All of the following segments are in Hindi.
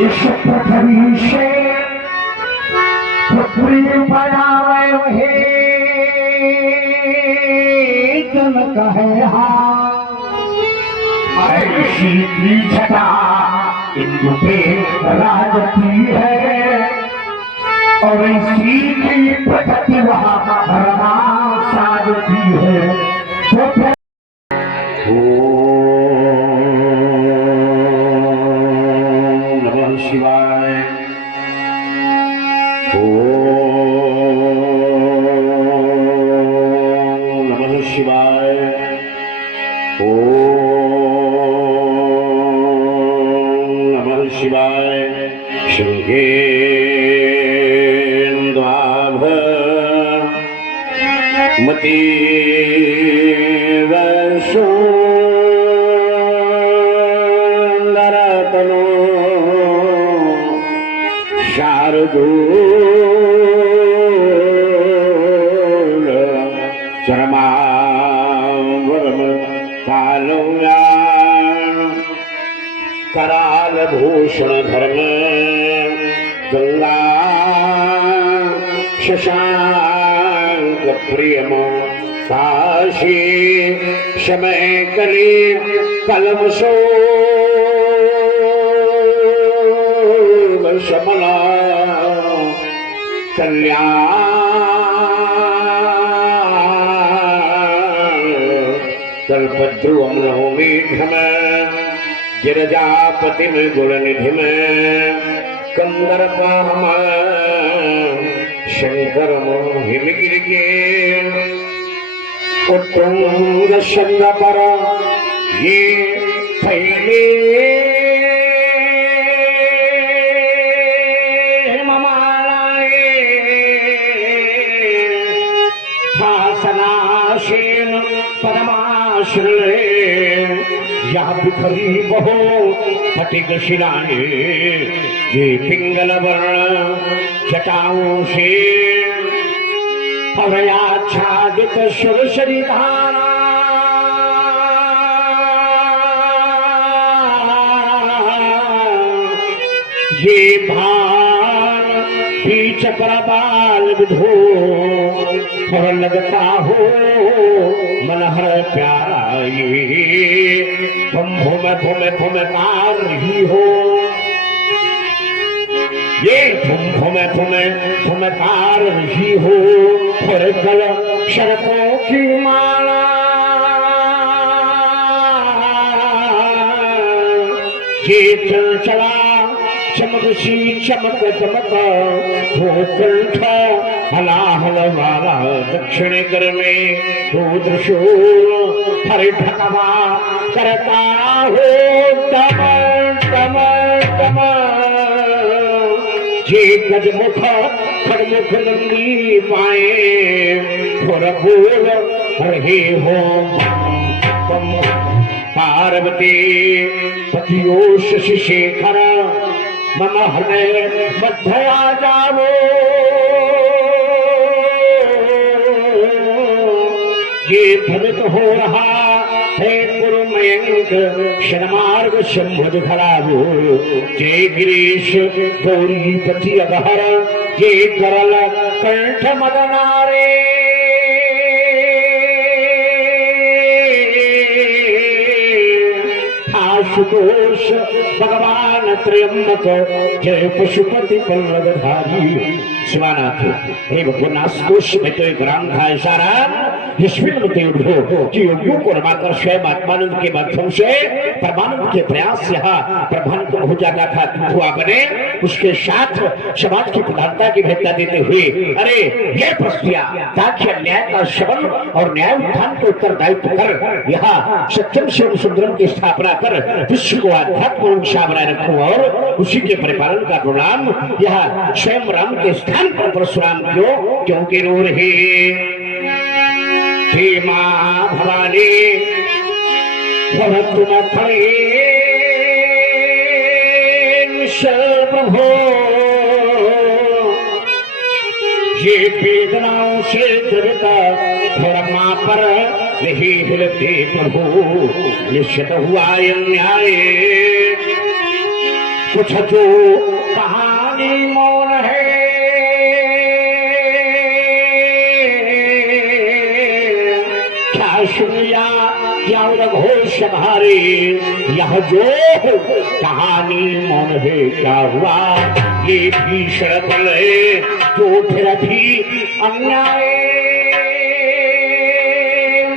इस पृथ्वी से पुत्री बनावे वही जन कहे ऐसी की छटा इंदु पे राजती है और इसी की प्रगति वहाँ रमा साजती है। तो शिवाय ओम नमः शिवाय ओम नमः शिवाय शृंगेन्द्वाभ मति वसुंदरतनो शारदूल चरमावरम कालौया कराल भूषण धर्म गंगा शशांक प्रियम काशी समय कली कलमसो शमला कल्याण कल्पद्रुवं नौमीघ्रम गिरजापतिम गुणनिधिम कंदर्पम शंकरम हिमगिरिके उत्तुंग शंग पर ये फैले या बिखरी बहो फटिक शिलाए ये पिंगल वर्ण जटाओं से हवयाच्छादित सुरसरी धारा ये भान पीछ पर बाल विधो और लगता हो मनहर प्यारा ये तुम भूमकार ही हो ये तुम भूमकार ही हो और गल शरतों की माला ये चल चला चमक सी चमक चमक हो कंठ हलाहल वाला दक्षिण कर में रुद्रशूल हरे भगवा करता हो तम तम तम जे गजमुख खड़मुख नंदी पाए थोड़ बोल हरे हो तम पार्वती पतियो शशि शेखर मम हृदय मध्या जावो ये भ्रमित हो रहा है पुरमयंक शर्मार्ग शंभुज धरावो जय गिरीश गौरी पति अगहर ये करल कंठ मदनारे आशुतोष भगवान त्र्यंबक जय पशुपति पल्लवधारी शिवानाथ हे भगवान आशुतोष में तो एक राम था इशारा विश्वमते उद्धो कि योगियों को रमाकर स्वयं आत्मानंद के माध्यम से परमानंद के प्रयास से प्रभावित हो जाता था हुआ बने उसके साथ समाज की प्रधानता की भेदता देते हुए अरे ये प्रस्तिया ताकि न्याय का श्रवण और न्याय उत्थान के उत्तरदायित्व कर यहाँ सत्यम शिव सुंदरम की स्थापना कर विश्व को आध्यात्म ऊर्जा बनाए रखो और उसी के परिपालन का प्रणाम यहाँ स्वयं राम के स्थान पर परशुराम क्योंकि रो रहे हे मां भवानी तुम खड़े प्रभो ये वेदनाओं से द्रवता धर्मा पर नहीं हिलते प्रभु निश्चित हुआ अन्याय कुछ जो कहानी मौन है क्या सुन लिया क्या घोष भारे यह जो कहानी मौन है क्या हुआ ये भीषण पल है जो फिर भी अन्याय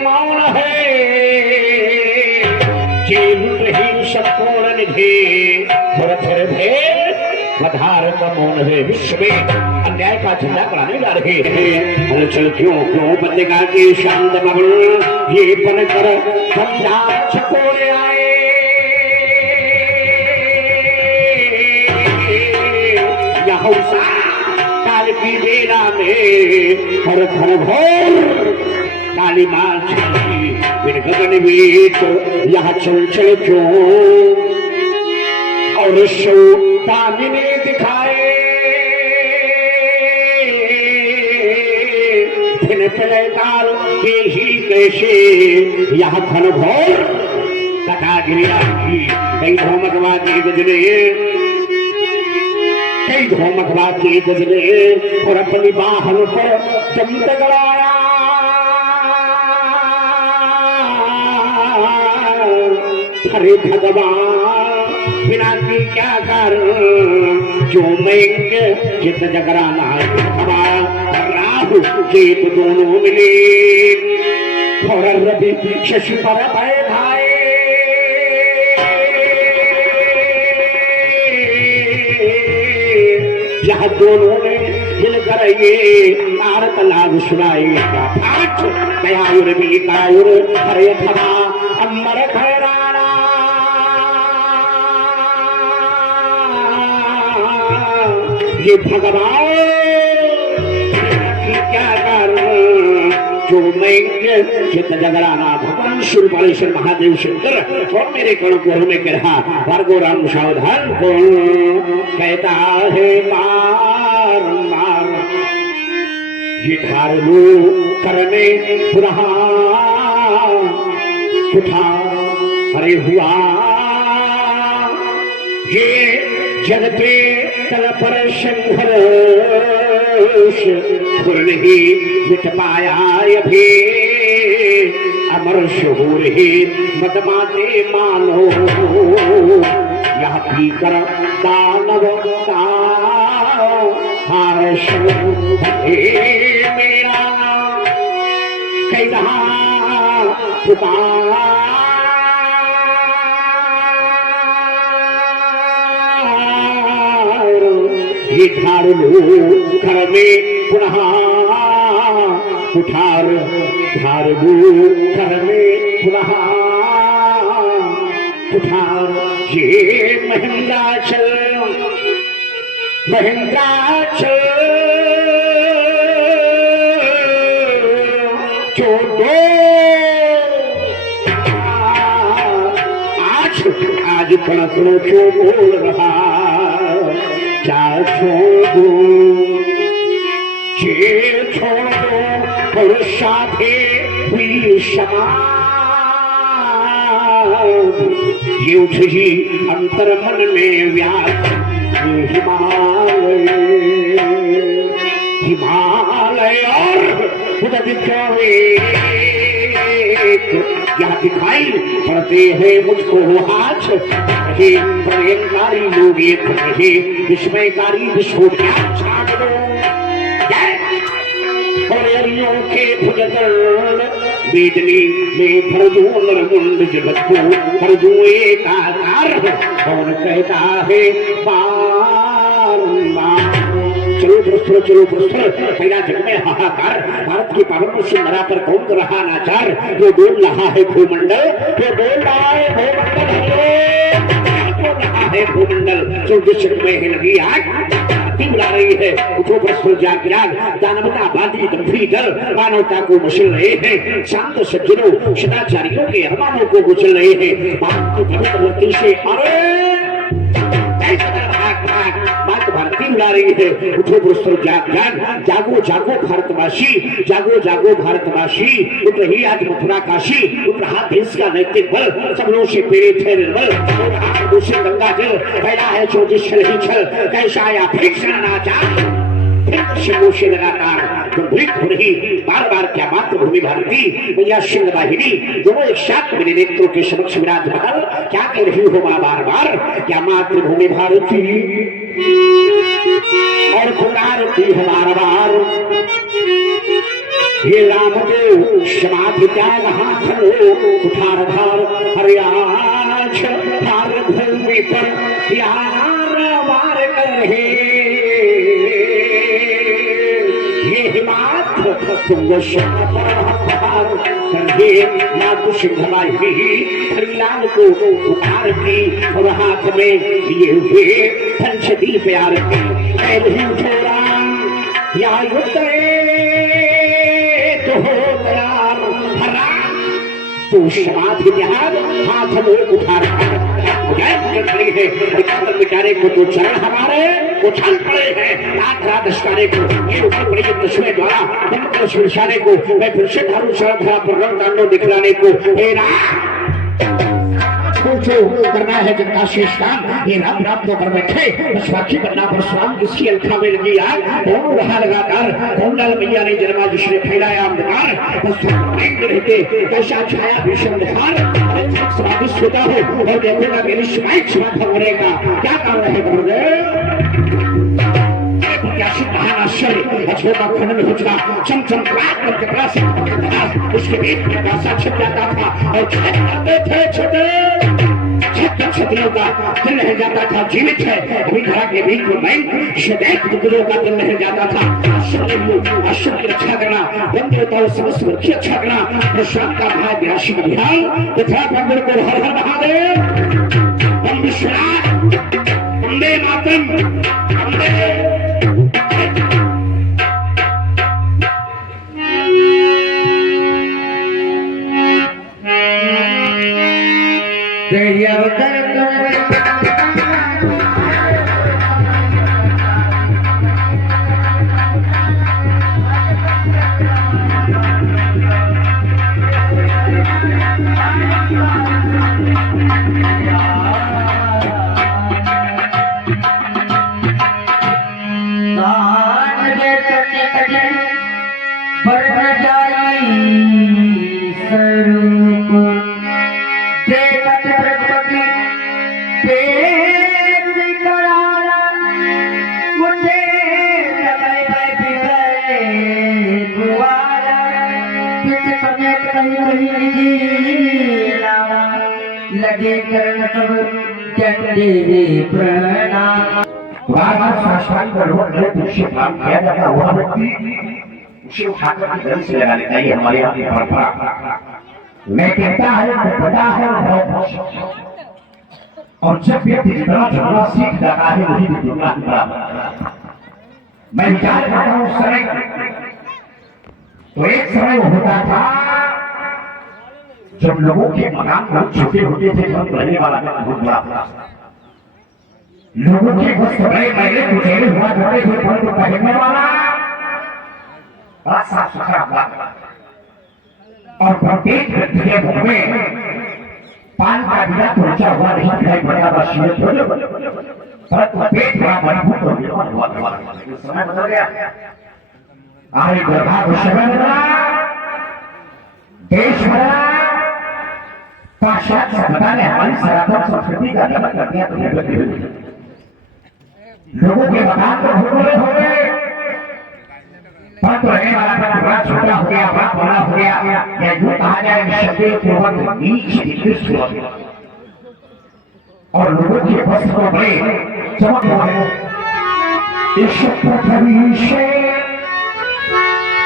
मौन है जेल रही सकोर निधे फिर वधार का मौन है विश्व में अन्याय का झंडा कराने जा रहे हैं हलचल क्यों क्यों बंदेगा के शांत मगन ये बनकर समझा छकोरे आए यह काल की बेला में हर घर घोर काली मां बिन गगन बीच यह चल चल क्यों और शो तामिने दिखाए फिर पले काल के ही कैसे यह घन घोर कथा गिरिया की कई धोमकवादी गुजरे कई धोमकवादी गुजरे और अपनी बाहन पर चमक गड़ाया अरे भगवान बिना की क्या कर जो मैं चित जगराना राहु केतु दोनों मिले और रवि शशि पर बैठाए यह दोनों ने मिलकर ये नारद लाभ सुनाए कयायुर भी कायुर हरे खबा अमर खैराना ये भगवान क्या कर जो मैं चित्त जगराना भगवान श्री बालेश्वर महादेव शंकर और मेरे कण को में कहा भार्गव राम सावधान को कहता है मार मार ये धार लो करने पुनः उठा अरे हुआ ये जगते तल पर संघर्ष नहीं मिट पाया अभी अमर शहूर ही मदमाते मानो यह भीकर दानव का हार मेरा कई रहा पुकार ये धार लो घर में पुनः उठार धार लो घर में पुनः उठार ये महेंद्राचल छोड़ो आज कणकणों क्यों बोल रहा क्या छोड़ो ये छोड़ो और साथे हुई क्षमा ये उठ ही अंतर मन में व्यास हिमालय और यहाँ दिखाई पड़ते हैं मुझको हाथ प्रलयकारी लोग एक रहे विस्मयकारी विस्फोट छाट दो के भुजतल वेदनी में भर दो नरमुंड जगत को भर दो एक आकार और कहता है चलो पहला जग में हाहाकार भारत की पावन सुंदरा पर कौन कर रहा नाचार जो बोल रहा है भूमंडल जो बोल रहा है भूमंडल चौबीस में लगी आग बुला रही है उठो प्रश्न जाग दानवता बादी दंभी दल मानवता को मचल रहे हैं शांत सज्जनों सदाचारियों के अरमानों को कुचल रहे हैं भारत से अरे भारती बुला रही है। उठो पुरुषों जाग जाग, जागो जागो भारतवासी, जागो जागो भारतवासी। उठ रही आज मथुरा काशी, उठ रहा देश का नैतिक बल, सबलों से प्रेरित है निर्बल। दूषित गंगा जल फैला है चौबीस छल, कैसा आया फिर नाचा शिवों से लगातार गंभीर हो रही बार बार क्या मातृभूमि भारती मैया सिंह वाहिनी दोनों एक साथ मेरे नेत्रों के समक्ष विराजमान, क्या कह रही हो मां बार बार, क्या मातृभूमि भारती और पुकारती है बार बार। ये रामदेव समाधि त्याग हाथ लो उठार धार, हरियाज भारत भूमि पर यार वार कर रहे तुमको मातु सिंहवाहिनी हरिलाल को उखाड़ की और हाथ में लिए हुए धनछदी प्यार की या युद्ध तो हो तैयार हरा तू समाधि त्याग हाथ में उठार बेचारे को तो चरण हमारे उछाल पड़े हैं रात दशकारे को ये ऊपर पड़ी दशमें द्वारा दमकशाने को मैं फिर से धारू शरण पर रंग तांडव दिखलाने को पूछो करना है जिनका शेष काम ये राम राम तो कर बैठे बस बाकी बनना परशुराम जिसकी अलखा में लगी आग दोनों रहा लगातार कौंडाल मैया ने जन्मा जिसने फैलाया अंधकार बस रहते कैसा छाया भीषण बुखार स्वादिष्ट होता हो और देखोगा मेरी शिकायत क्षमा होने का क्या कारण है गुरुदेव। छोटा खंड हो चुका चमचम उसके बीच में पैसा छिप जाता था और छोटे क्षत्रियों का दिल रह जाता था जीवित है अभी धरा के बीच में मैं टुकड़ों का दिल रह जाता था। अश्व की रक्षा करना बंद होता है समस्त की रक्षा करना प्रशांत का भाई विराशी अभियान तथा पंडित को हर हर महादेव हम विश्वनाथ वंदे मातरम वंदे लगे करण सब चंडी प्रणाम। बार-बार साष्टांग पर रोक कर तुझसे काम किया जाता हुआ व्यक्ति उसे उठाकर धर्म से लगा लेता है हमारे यहाँ की परंपरा। मैं कहता है तो पता है और जब व्यक्ति जितना झगड़ा सीख जाता है वही भी दुर्गा मैं विचार करता हूँ समय तो एक समय होता था जब लोगों के मकान बहुत छोटे होते थे तब रहने वाला भूखला लोगों के बस बड़े पहले कुचेरे हुआ करते थे परंतु पहनने वाला बड़ा साफ सुथरा हुआ और प्रत्येक व्यक्ति के मुख में पान का बिना पहुंचा हुआ नहीं दिखाई पड़ता बस परंतु पेट बड़ा मजबूत हो गया समय बदल गया आगे गर्भा को समय बदला देश बदला पाश्चात्य सभ्यता ने हमारी सनातन संस्कृति का गलत कर दिया लोगों के मकान तो भूले हो गए परंतु रहने वाला बड़ा छोटा हो गया बड़ा हो गया या यूं कहा जाए शब्द नीच निकृष्ट हो गया और लोगों के वस्त्र को बड़े चमक रहे इस पृथ्वी से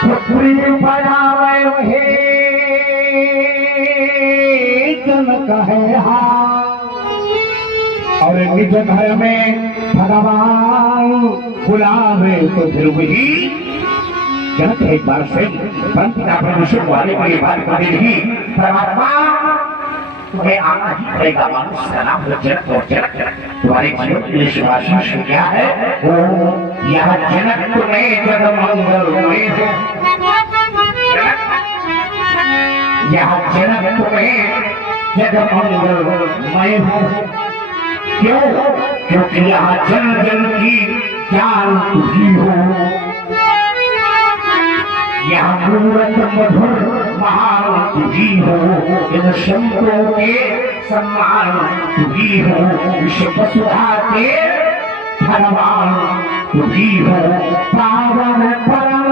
पृथ्वी बनावे हे कहे और निज घर में भगवान बुलावे तो फिर वही जनक एक बार से परंपरा प्रदूषण वाले को ये बात कर रही परमात्मा तुम्हें आना ही पड़ेगा। मानुष का नाम है जनक और जनक तुम्हारे जीवन के लिए शुभाशीष क्या है? ओ यह जनक तुम्हें जगमंगलमय हो, यह जनक तुम्हें जगमंगलमय हो। क्यों? क्योंकि यहाँ जन जन की ज्ञान तुझी हो, यहाँ मूरत मधुर महान तुझी हो, इन संतों के सम्मान तुझी हो, विश्व वसुधा के धनवान तुझी हो। पावन परम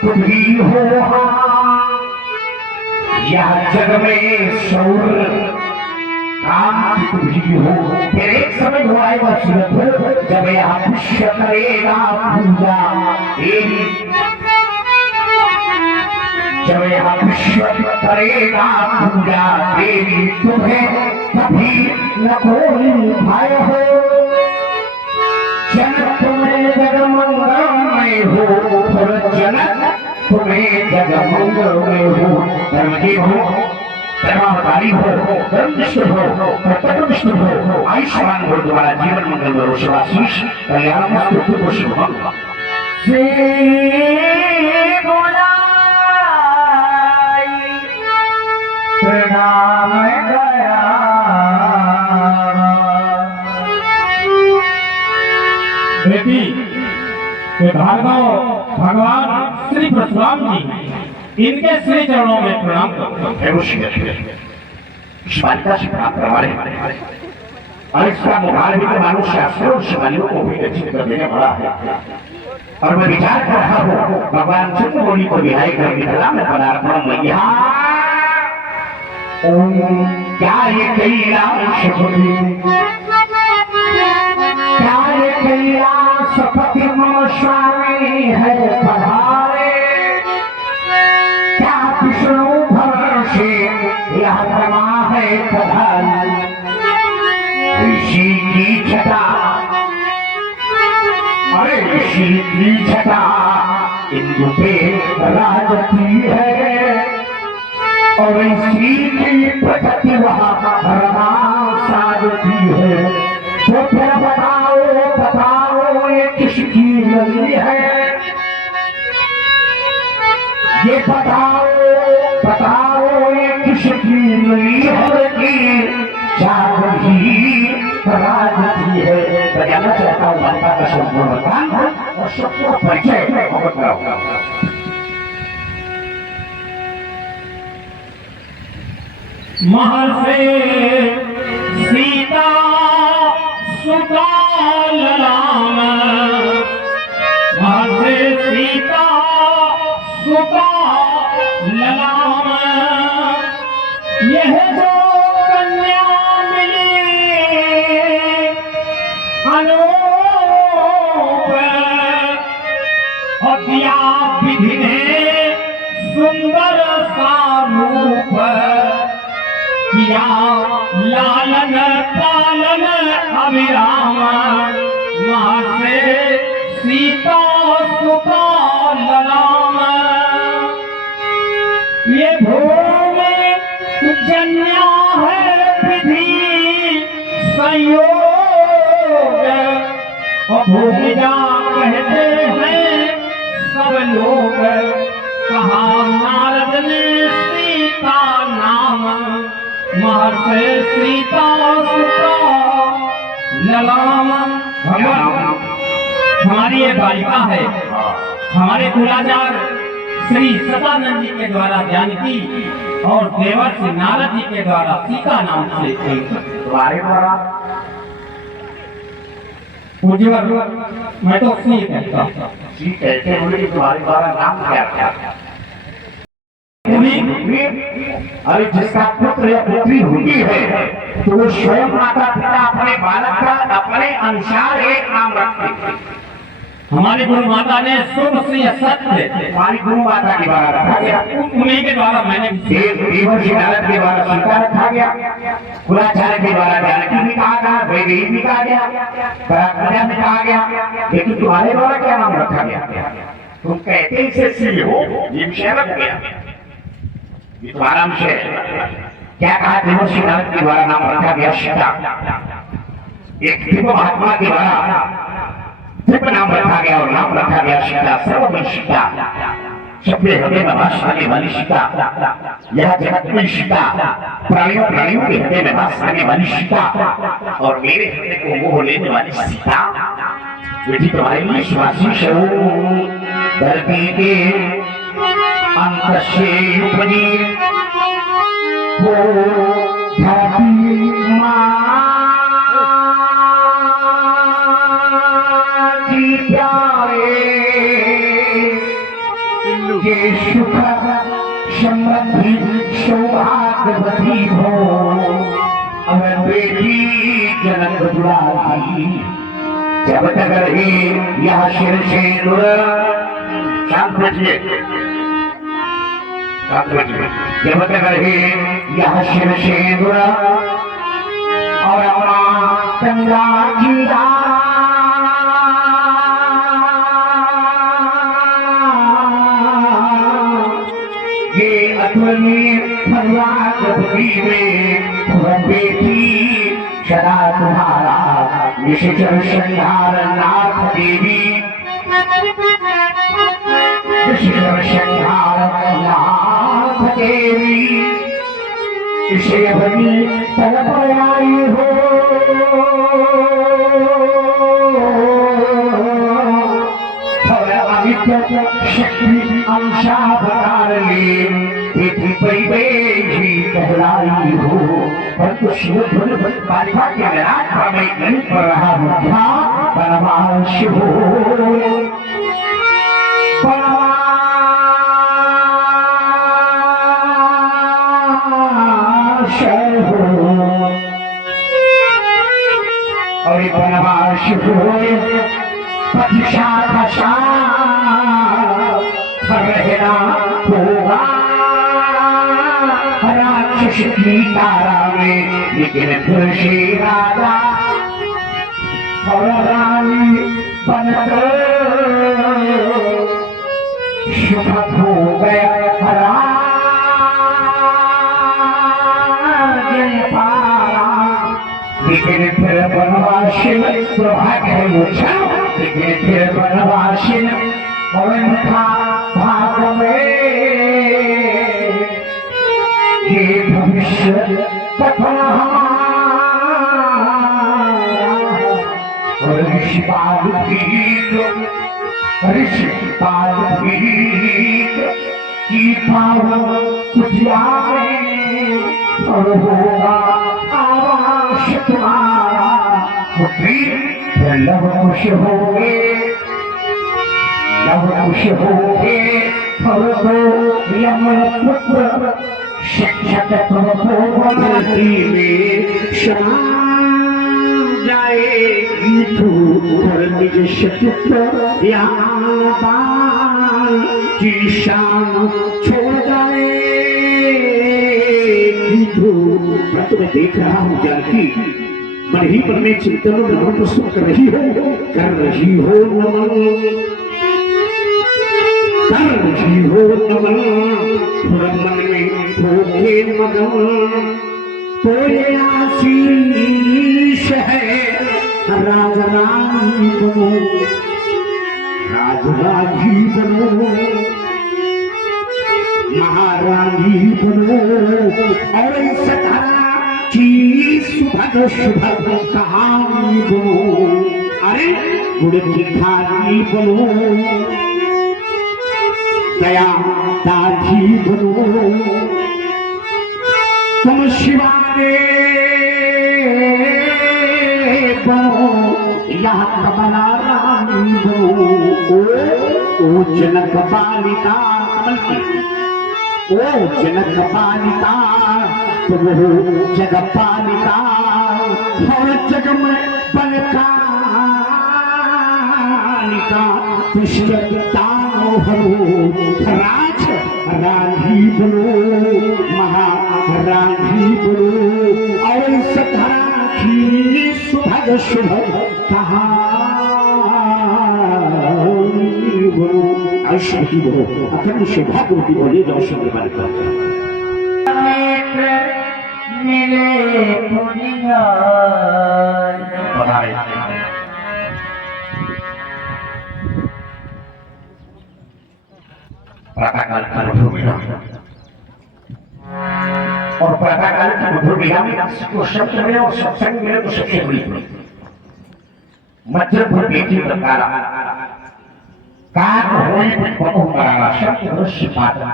तुझी हो। यह जग में शौर्य काम तुझी हो। फिर एक समय हुआ है वह सूरत जब यह पुष्य करेगा पूजा तेरी, जब यह पुष्य करेगा पूजा तेरी, तुम्हें कभी न कोई भय हो। जनक तुम्हें जगमंगलमय हो, जनक तुम्हें जगमंगलमय हो। धर्मदेव हो, धर्मावतारी हो, धर्मनिष्ठ हो, कर्तव्यनिष्ठ हो, आयुष्मान हो, तुम्हारा जीवन मंगल हो, शुभाशीष कल्याण मस्तु शुभम। प्रणाम गया बेटी ये भार्गव भगवान श्री परशुराम जी, इनके श्री चरणों में प्रणाम करता हूं। इस बालिका से प्राप्त हमारे और इसका मुखार भी मानुष शास्त्रों से बलियों को भी रचित कर देने वाला है। और मैं विचार कर रहा हूँ भगवान चंद्रमौली को विहाय कर मिथिला में पदार्पण में क्या ये कैलाश क्या ये कैलाश पति मम स्वामी है पधारे, क्या विष्णु भवन से यह रमा है पधारी। ऋषि की छटा, अरे ऋषि की छटा इंदु पे राजती है, और इसी की प्रगति वहाँ रमा साजती है। तो फिर बताओ बताओ ये किसकी गली है? ये बताओ बताओ ये किसकी गली है कि जागही राजती है। बजाना चाहता हूँ बालिका का संपूर्ण बतान और सबको परिचय अवगत कराऊंगा। महर्षि सीता सुता ललाम, महर्षि सीता सुता ललाम, यह जो कन्या मिली अनूप, और दिया विधि ने सुंदर सा रूप, किया लालन पालन अविराम, महर्षि सीता सुता ललाम। ये भूमि जन्या है विधि संयोग, और भूमिजा कहते हैं सब लोग। कहा नारद ने सीता नाम, महर्षि सीता सुता ललाम। हमारी ये बालिका है, हमारे कुलाचार्य श्री सदानंद जी के द्वारा जानकी और देवर्षि नारद जी के द्वारा सीता नाम से तुम्हारे द्वारा पूज्यवर मैं तो सी कहता हूँ। जी कहते हुए कि तुम्हारे द्वारा नाम क्या था? अरे जिसका पुत्र या पुत्री होती है तो वो स्वयं माता पिता अपने बालक का अपने अनुसार एक नाम रखते हैं। हमारी गुरु माता ने शुभ श्री सत्य हमारी गुरु माता के द्वारा रखा गया, उन्हीं के द्वारा मैंने देवर्षि नारद के द्वारा सीता रखा गया, कुलाचार्य के द्वारा जानकी भी कहा गया, वैदेही भी कहा गया, पराक्रम भी कहा गया, लेकिन तुम्हारे द्वारा क्या नाम रखा गया? तुम कहते ही से श्री हो, ये विषय रख गया, ये तुम्हारा विषय। क्या कहा? देवर्षि नारद के द्वारा नाम रखा गया सीता। एक दिव्य महात्मा के द्वारा दिव्य नाम रखा गया और नाम रखा गया सीता, सर्वमय सीता, सबके हृदय में वास करने वाली सीता, यह जगत में सीता, प्राणियों के हृदय में वास करने वाली सीता, और मेरे हृदय को मोह लेने वाली सीता, बेटी तुम्हारे लिए स्वासी धरती के अंत से उपजी वो धरती माँ की प्यारे ये सुख समृद्धि सौभाग्यवती हो, अगर बेटी जनक दुलारी जब तक रही यह शिर से शांत बचिए, जब तक रही यह शिर से और अपना गंगा की ये अतुलनीय फरियादी में बेटी सदा तुम्हारा निश्चल संहार नाथ देवी, निश्चल संहार नाथ देवी, इसे बनी तलब आई हो, शक्ति अंशावतार ले बेटी पैबेजी कहलाई हो, परंतु शिव धुन बालिका के विराट में गणित पर रहा मुद्दा बनवास हो, बनवास हो, और बनवास हो पथिशा रहना होगा राक्षस की तारा में, लेकिन फिर से राजा और रानी बनकर सुखद हो गया राजन पारा, लेकिन फिर बनवासी में दुर्भाग्य मुझा, लेकिन फिर बनवासी में पवन था भाग में ये भविष्य कथा और ऋषिपाल गीत की पावन कुटियाए और होगा आवास तुम्हारा, लव खुश होगे, लव खुश होगे, यमन पुत्र शिक्षक तुमको बदलती में समा जाएगी तू, और निज शत्रुत्व की शान छोड़ जाएगी तू। मैं तुम्हें देख रहा हूँ जानकी, मन ही मन में चिंतन नमन प्रस्तुत कर रही हो नमन, कर रही हो नमन, मन में होके मगन, तो ये आशीष है राजरानी बनो, राजरानी बनो, महारानी बनो, और इस तरह की सुभग सुभग कहानी बनो, अरे गुड़ की थाली बनो, दया दादी बनो, तुम शिवाने बनो या कमला रानी बनो, ओ जनक बालिका कमल की, ओ जनक बालिका तुम हो जग पालिका, और जग में बनका बालिका पुष्पतानो हरो राज राधी बोलो महाराधी बोलो और सधरा की सुभग शुभ कहानी बोलो अश्वती बोलो अखंड शोभाकृति बोले जो शुभ बालिका मिले दुनिया प्रातःकाल की मधुर बेला और प्रातःकाल की मधुर बेला में तो शब्द में और सत्संग में तो सबसे बड़ी मध्यपुर बेटी बंगाला काक होए पको कराला शब्द दृश्य पात्र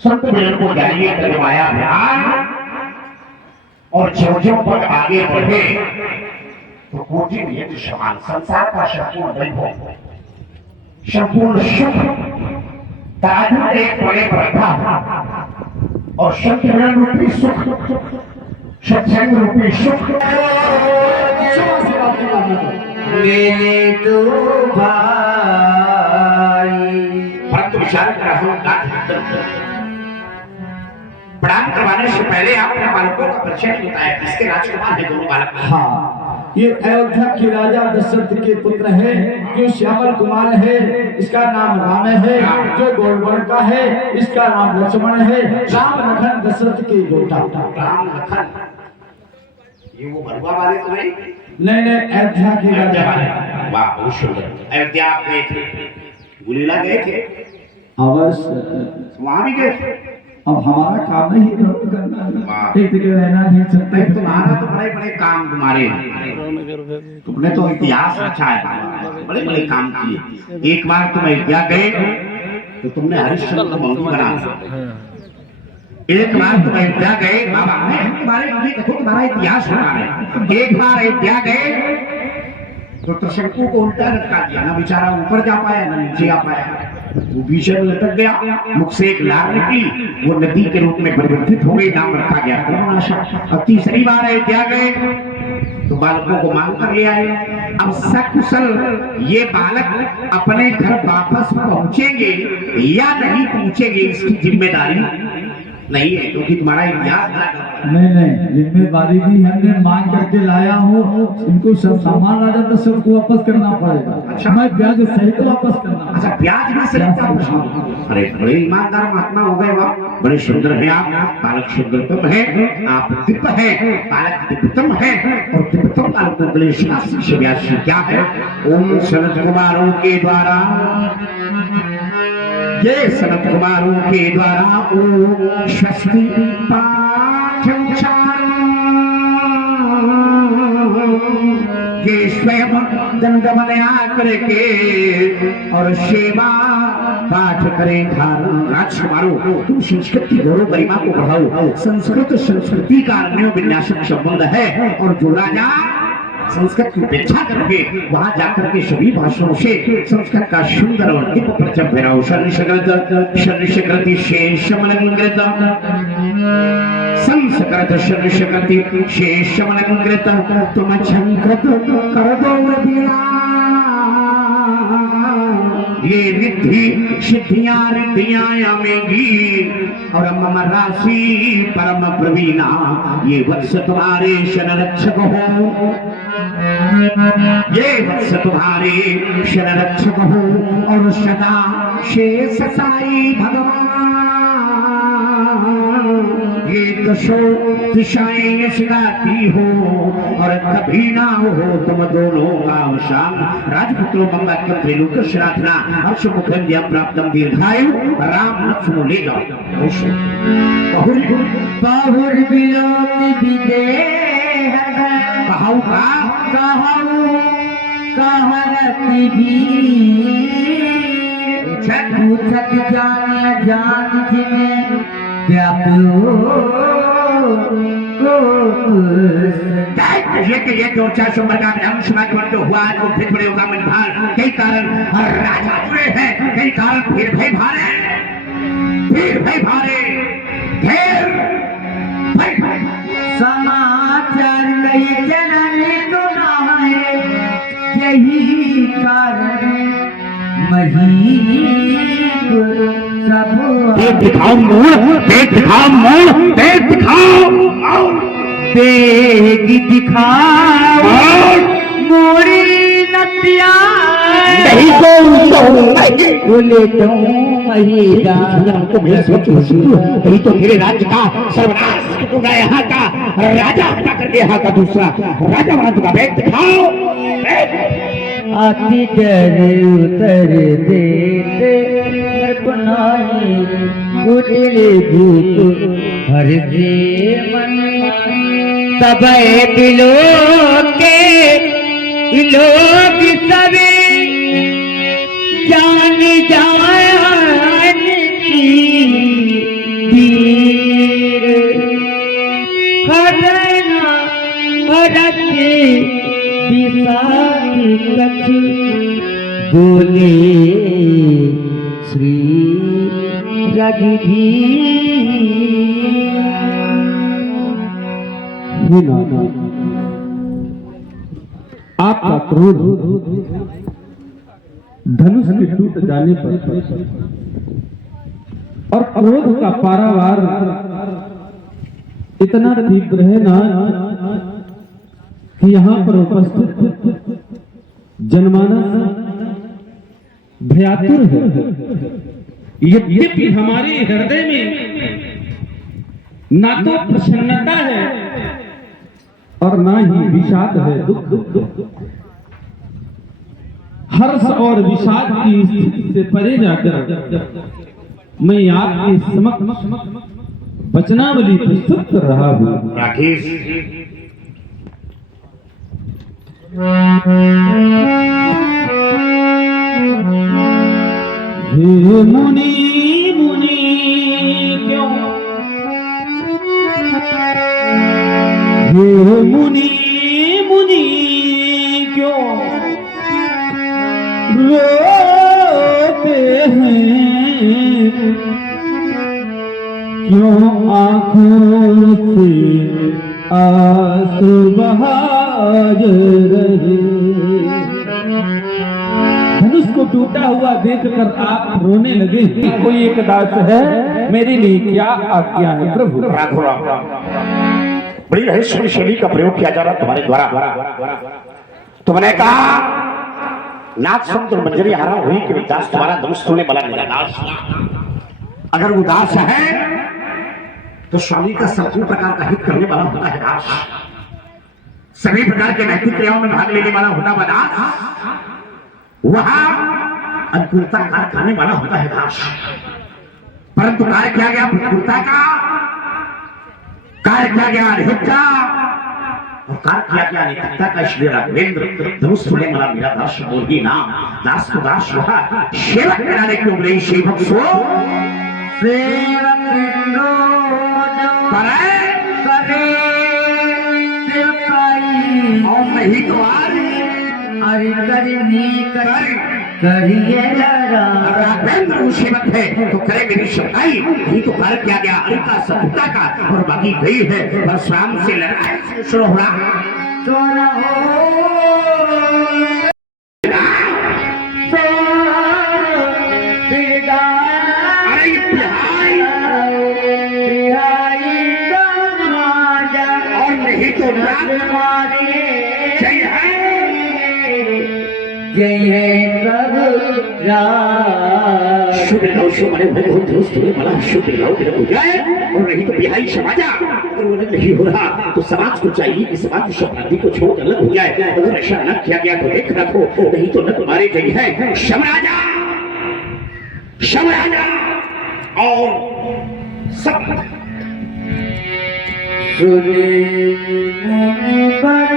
संत बेल को जानिए करवाया ध्यान और जो पद आगे बढ़े तो कोटि नियत समान संसार का संपूर्ण वैभव संपूर्ण सुख ताजु एक बड़े प्रथा और सत्संग रूपी सुख सत्संग रूपी सुख मेरे दो भाई परंतु विचार कर रहा हूँ प्रणाम करवाने से पहले आपने बालकों का परिचय बताया किसके राजकुमार है दोनों बालक। हाँ, ये अयोध्या के राजा दशरथ के पुत्र है जो श्यामल कुमार है, इसका नाम राम है। जो गोवर्धन का है, इसका नाम लक्ष्मण है। राम लखन दशरथ के बेटा। राम लखन ये वो बरुआ वाले तो नहीं? नहीं, अयोध्या के राजा वाले। वाह, बहुत सुंदर। अयोध्या आप गए थे, गुलीला गए थे, अवश्य वहां भी गए थे। अब हमारा काम नहीं करना, एक जगह रहना नहीं चलता है। तुम्हारा तो बड़े बड़े काम तुम्हारे, तुमने तो इतिहास रचा है, बड़े बड़े काम किए। एक बार तुम अयोध्या गए तो तुमने हरिश्चंद्र को मंत्री बना दिया। एक बार तुम अयोध्या गए, बाबा मैं तुम्हारे लिए देखो तुम्हारा इतिहास बना है। एक बार अयोध्या गए तो त्रिशंकु को उल्टा लटका दिया, ना बेचारा ऊपर जा पाया ना नीचे आ पाया, वो बीच में लटक गया। मुख से एक लार निकली, वो नदी के रूप में परिवर्तित हो गई, नाम रखा गया कर्मनाशा। अब तीसरी बार अयोध्या गए तो बालकों को मांग कर ले आए। अब सकुशल ये बालक अपने घर वापस पहुंचेंगे या नहीं पहुंचेंगे इसकी जिम्मेदारी नहीं है, क्योंकि तुम्हारा इतिहास नहीं, जिम्मेदारी भी हमने मांग करके लाया हूँ। इनको सब सामान राजा दशरथ को वापस करना पड़ेगा। अच्छा, मैं ब्याज सहित वापस करना। अच्छा, ब्याज भी सहित। अरे बड़े ईमानदार महात्मा हो गए, वाह, बड़े सुंदर है आप। बालक सुंदरतम है, आप दिव्य है, बालक दिव्यतम है, और दिव्यतम बालकों के लिए शास्त्री से व्यासी क्या है? ओम सनत कुमारों के द्वारा, ये सनत कुमारों के द्वारा ओम स्वस्ति पाठ ये स्वयं दंडमन करके और सेवा पाठ करें धारण। राजकुमारों, तुम संस्कृत की गौरव गरिमा को बढ़ाओ। संस्कृत संस्कृति का अन्य विन्यासक संबंध है, और जो राजा संस्कृत की उपेक्षा करके वहां जाकर के सभी भाषाओं से संस्कृत का सुंदर और दिव्य प्रचम फैलाओ। शनिशकृति शेषमलंकृत संस्कृत शनिशकृति शेषमलंकृत तुम छंकृत कर दो ये रिद्धि सिद्धियां रिद्धियां आवेंगी, और मम राशि परम प्रवीणा ये वत्स तुम्हारे शरणरक्षक हो, ये वत्स तुम्हारे शरणरक्षक हो, और सदा शेष साई भगवान ये दशो दिशाएं यशगाती हो, और कभी ना हो तुम दोनों का अवसान। राजपुत्रों मंगल त्रिलोक श्राधना हर्ष मुखम दिया प्राप्तम दीर्घायु राम लक्ष्मण ले जाओ। बहुर बिलोक विदेह कहाऊ का कहरती भी पूछत जान जान जिन्हें ये जो 400 का ब्राह्मण समाज वर्ग हुआ तो फिर बड़े होगा मन भार। कई कारण राजा जुड़े हैं, कई कारण फिर भाई भारे, फिर भाई भारे, फिर भाई भाई समाचार कई जननी सुनाए, यही का पेट दिखाओ मूल, पेट दिखाओ मूल, पेट दिखाओ, पेट दिखाओ मोरी नतिया नहीं नहीं बोले तो महिला तो मैं सोचूं कहीं तो मेरे राज्य का सर्वनाश होगा, यहाँ का राजा हटा करके यहाँ का दूसरा राजा बना दूंगा। पेट दिखाओ, आती डर उतर देते अपनाई उजले भूत हर दे मन सब लोग सबे जान जान की वीर खरना रखे विसाखी कछ बोले श्री रघुवीर। आपका क्रोध धनुष के टूट जाने पर और क्रोध का पारावार इतना तीव्र है ना कि यहाँ पर उपस्थित जनमानस भयातुर है। यद्यपि हमारे हृदय में ना तो प्रसन्नता है और ना ही विषाद है, दुख हर्ष और विषाद की स्थिति से परे जाकर मैं आपके समक्ष वचनावली प्रस्तुत कर रहा हूं। राकेश हे मुनि मुनि क्यों, हे मुनि मुनि क्यों रोते हैं, क्यों आंखों से आंसू बहाए रहे। धनुष को टूटा हुआ देखकर आप रोने लगे। कोई एक दास है, मेरे लिए क्या आज्ञा है प्रभु। बड़ी रहस्यमयी शैली का प्रयोग किया जा रहा तुम्हारे द्वारा। तुमने कहा नाथ समुद्र मंजरी हारा हुई कि दास तुम्हारा धनुष तोड़ने वाला मेरा दास। अगर वो दास है तो स्वामी का संपूर्ण प्रकार का हित करने वाला होता है दास, सभी प्रकार के नैतिक क्रियाओं में भाग लेने वाला होता है दास, वहां अनुकूलता कार्य करने वाला होता है दास। परंतु कार्य किया गया प्रतिकूलता का, कार्य किया गया अनहित का और कार्य किया गया अनैतिकता का। इसलिए राघवेंद्र धनुष तोड़ने वाला मेरा दास बोल ही नाम। दास को दास वहा सेवक बनाने क्यों बोले सेवक सो और नहीं तो राघवेंद्र सेवक है तो करे मेरी सेवकाई। नहीं तो कार्य किया गया हरि का सत्ता का और बाकी गई है परशुराम से लड़ाई शुरू हो रहा और नहीं तो जय है शुभ बड़े बहुत दोस्त बड़ा शुभ हो जाए और नहीं तो बिहारी समाजा। अगर वो अलग नहीं हो रहा तो समाज को चाहिए कि समाज शब्दार्थी को छोड़ अलग हो जाए। अगर ऐसा न किया गया तो देख रखो, नहीं तो न तुम्हारे गई है शमराजा शमराजा और सब बोले पर